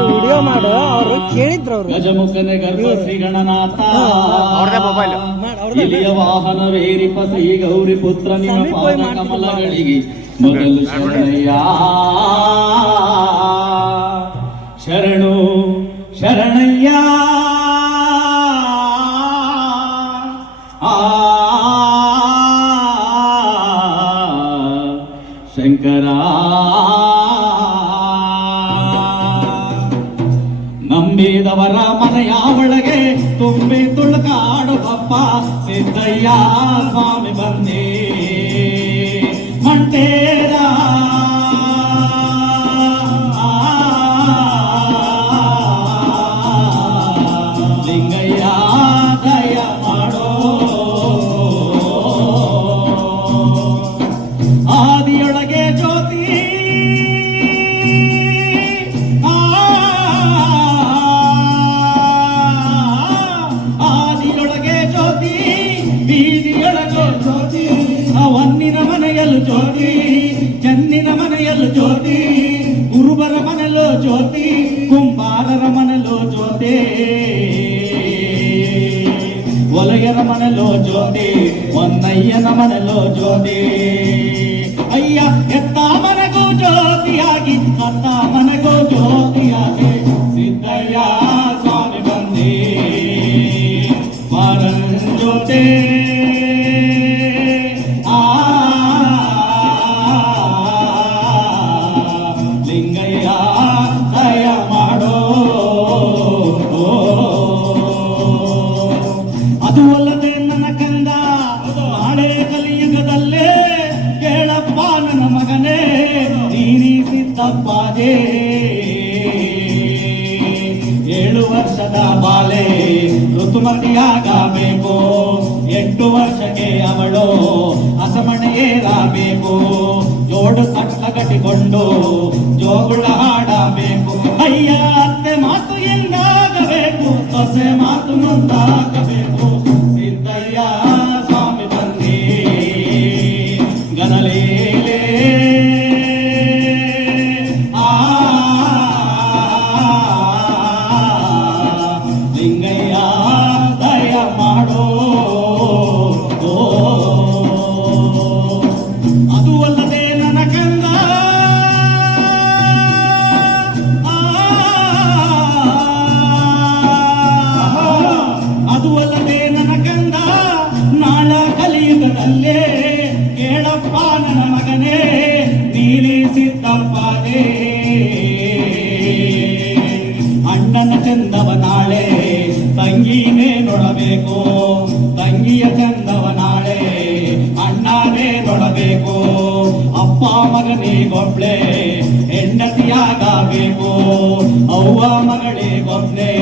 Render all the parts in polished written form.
Video ಮಾಡು. ಅವರು ಕೇಳಿದ್ರು ಅವರು ಗಜಮುಖನೆ ಗರ್ಭ ಶ್ರೀ ಗಣನಾಥ ಅವ್ರದೇ ಮೊಬೈಲ್ ಇಲಿಯ ವಾಹನವೇರಿಪ ಶ್ರೀ ಗೌರಿ ಪುತ್ರ ನಿಮ್ಮ ಪಾದ ಕಮಲಗಳಿಗೆ ಮೊದಲು ಶರಣಯ್ಯ ಶರಣು ಶರಣಯ್ಯ ಶಂಕರ ನಂಬಿದವರ ಮನೆಯ ಒಳಗೆ ತುಂಬಿ ತುಳುಕಾಡುವಪ್ಪ ಸಿದ್ದಯ್ಯ ಸ್ವಾಮಿ ಬಂದೇ ಮಂಟೇರ ಲಿಂಗಯ್ಯ ದಯ ಮಾಡೋ ಆದಿಯೊಳಗೆ ಜ್ಯೋತಿ ಆದಿಯೊಳಗೆ ಜ್ಯೋತಿ ಬೀದಿಯೊಳಗೆ ಜ್ಯೋತಿ ಅವನ್ನಿನ ಮನೆಯಲ್ಲೂ ಜ್ಯೋತಿ ಚೆನ್ನಿನ ಮನೆಯಲ್ಲೂ ಜ್ಯೋತಿ ಗುರುಬರ ಮನೆಯಲ್ಲೂ ಜ್ಯೋತಿ ಕುಂಬಾರರ ಮನೆಯಲ್ಲೂ ಜ್ಯೋತಿ ಒಲಯರ ಮನೆಯಲ್ಲೋ ಜ್ಯೋತಿ ಹೊನ್ನಯ್ಯನ ಮನೆಯಲ್ಲೋ ಜ್ಯೋತಿ ಅಯ್ಯ ಎತ್ತ ಮನೆಗೂ ಜ್ಯೋತಿಯಾಗಿ ಸತ್ತ ಮನೆಗೂ ಜ್ಯೋತಿಯಾಗಿ ಸಿದ್ದಯ್ಯ ಸ್ವಾಮಿ ಬಂದೇ ಮಾರನ್ ಜ್ಯೋತಿ ಲಿಂಗಯ್ಯ ದಯ ಮಾಡೋ ಅದು ಅಲ್ಲದೆ ನನ್ನ ಕಂದ ನಾಳೆ ಕಲಿಯುಗದಲ್ಲೇ ಕೇಳಪ್ಪ ನನ್ನ ಮಗನೇ ನೀನಿ ಸಿದ್ದಪ್ಪಗೆ 7 ವರ್ಷದ ಬಾಲೆ ಋತುಮತಿಯಾಗಬೇಕು 8 ವರ್ಷಕ್ಕೆ ಅವಳು ಹಸಮಣೆಯೇರಬೇಕು ಜೋಡು ಕಟ್ಟಗಟ್ಟಿಕೊಂಡು ಜೋಗುಳ ಹಾಡಬೇಕು ಅಯ್ಯ ಅತ್ತೆ ಮಾತು ಎಂದಾಗಬೇಕು ಸೊಸೆ ಮಾತು ಮುಂದಾಗಬೇಕು ಸಿದ್ದಯ್ಯ ಸ್ವಾಮಿ ಬಂದೇ ಗಣಲೇಲೆ ಲಿಂಗಯ್ಯ ದಯ ಮಾಡೋ ಅದು ಅಲ್ಲದೆ ನನ್ನ ಕಂದ ಅದು ಅಲ್ಲದೆ ನನ್ನ ಕಂದ ನಾಳ ಕಲಿಯುಗದಲ್ಲೇ ಕೇಳಪ್ಪ ನನ್ನ ಮಗನೇ ನೀನೇ ಸಿದ್ದಪ್ಪನೇ ಅಣ್ಣನ ಚಂದವ ನಾಳೆ ತಂಗಿನೇ ನೋಡಬೇಕು ತಂಗಿಯ ಚಂದವ ನಾಳೆ ಅಣ್ಣನೇ ನೋಡಬೇಕು ಅಪ್ಪ ಮಗನಿಗೊಬ್ಳೆ ಹೆಂಡತಿಯಾಗಬೇಕು ಅವ್ವ ಮಗಳಿಗೊಬ್ಳೆ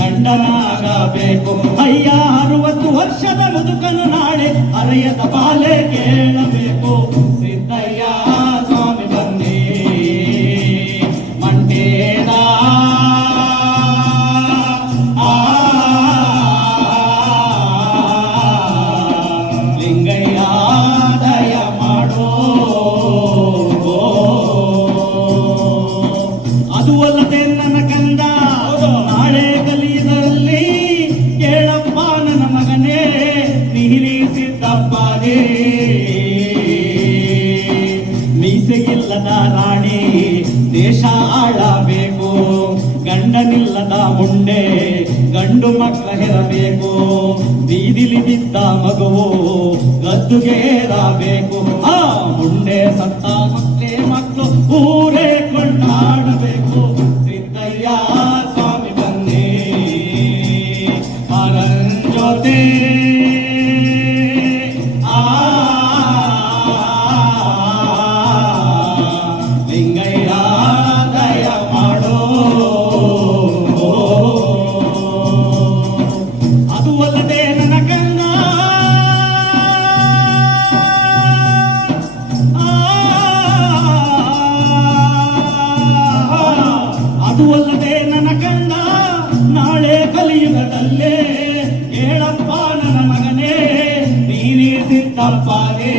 ಗಂಡನಾಗಬೇಕು ಅಯ್ಯ 60 ವರ್ಷದ ಮುದುಕನು ನಾಳೆ ಅರೆಯದ ಬಾಲೆ ಕೇಳಬೇಕು ಸಿದ್ದಯ್ಯ ಸ್ವಾಮಿ ಬಂದೇ ಮಂಟೇದ ಲಿಂಗಯ್ಯ ದಯ ಮಾಡೋ ಅದು ಅಲ್ಲದೆ ನನ್ನ ಕಂದ ನಾಳೆ ಕಲಿಯುಗದಲ್ಲಿ ಕೇಳಪ್ಪ ನನ್ನ ಮಗನೇ ನೀನೇ ಸಿದ್ದಪ್ಪನೇ ಮೀಸೆಗಿಲ್ಲದ ರಾಣಿ ದೇಶ ಆಳಬೇಕು ಗಂಡನಿಲ್ಲದ ಮುಂಡೆ ಗಂಡು ಮಕ್ಕಳ ಹೆರಬೇಕು ಬೀದಿಲಿ ಬಿದ್ದ ಮಗುವು ಗದ್ದುಗೇರಬೇಕು ಆ ಮುಂಡೆ ಸತ್ತ ಮಕ್ಕಳು ಊರೇ ಕೊಂಡಾಡಬೇಕು ಸಿದ್ದಯ್ಯ ಸ್ವಾಮಿ ಬಂದೇ ಮಾರನ್ ಜ್ಯೋತಿ ಲಿಂಗಯ್ಯ ದಯ ಮಾಡೋ ಅದು ಅಲ್ಲದೆ ನನ್ನ ಕಂದ ಸಿದ್ದಪ್ಪನೇ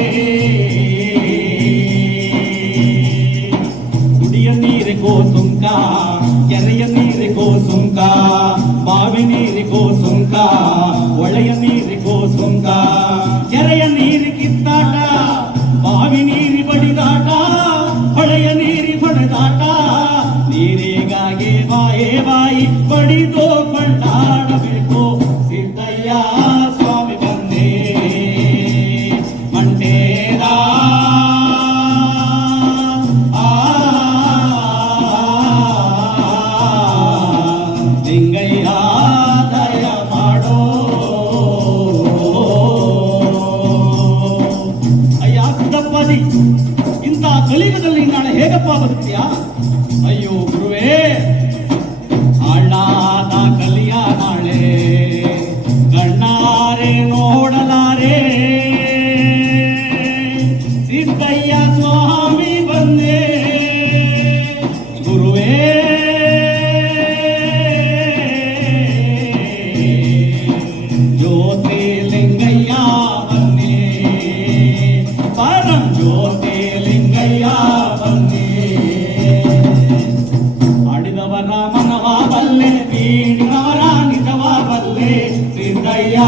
ಕುಡಿಯ ನೀರಿಗೋ ಸುಂಕ ಕೆರೆಯ ನೀರಿಗೋ ಸುಂಕ ಬಾವಿ ನೀರಿಗೋ ಸುಂಕ ಒಳೆಯ ನೀರಿಗೋ ಸುಂಕ ಕೆರೆಯ ನೀರಿ ಕಿತ್ತಾಟ ಬಾವಿ ನೀರಿ ಬಡಿದಾಟ ಹೊಳೆಯ ನೀರಿ ಬಡಿದಾಟ ನೀರಿಗಾಗಿ ಬಾಯೇ ಬಾಯಿ ಬಡಿದು ಕೊಂಡಾಡಬೇಕು ಸಿದ್ದಯ್ಯ ಸ್ವಾಮಿ ಬಂದೇ ಮಂಡೇದ ಲಿಂಗಯ್ಯ ದಯ ಮಾಡೋ ಅಯ್ಯ ಸಿದ್ದಪ್ಪಜಿ ಇಂಥ ಕಲಿಯುಗದಲ್ಲಿ ನಾಳೆ ಹೇಗಪ್ಪ ಬದುಕ್ತೀಯಾ ಅಯ್ಯೋ ಗುರುವೇ ಅಣ್ಣಾದ ಕಲಿಯ ನಾಳೆ ಕಣ್ಣಾರೆ ನೋಡಲಾರೆ ಸಿದ್ದಯ್ಯ ಸ್ವಾಮಿ ಬಂದೇ ಗುರುವೇ ಜ್ಯೋತಿ ಲಿಂಗಯ್ಯ ಬಂದೇ ಪರಂ ಜ್ಯೋತಿ ಲಿಂಗಯ್ಯ ಬಂದೇ ಆಡಿದವರ ಮನವ ಬಲ್ಲೆ ಬೀಡಿದವರ ನಿಜವ ಬಲ್ಲೆ ಸಿದ್ದಯ್ಯ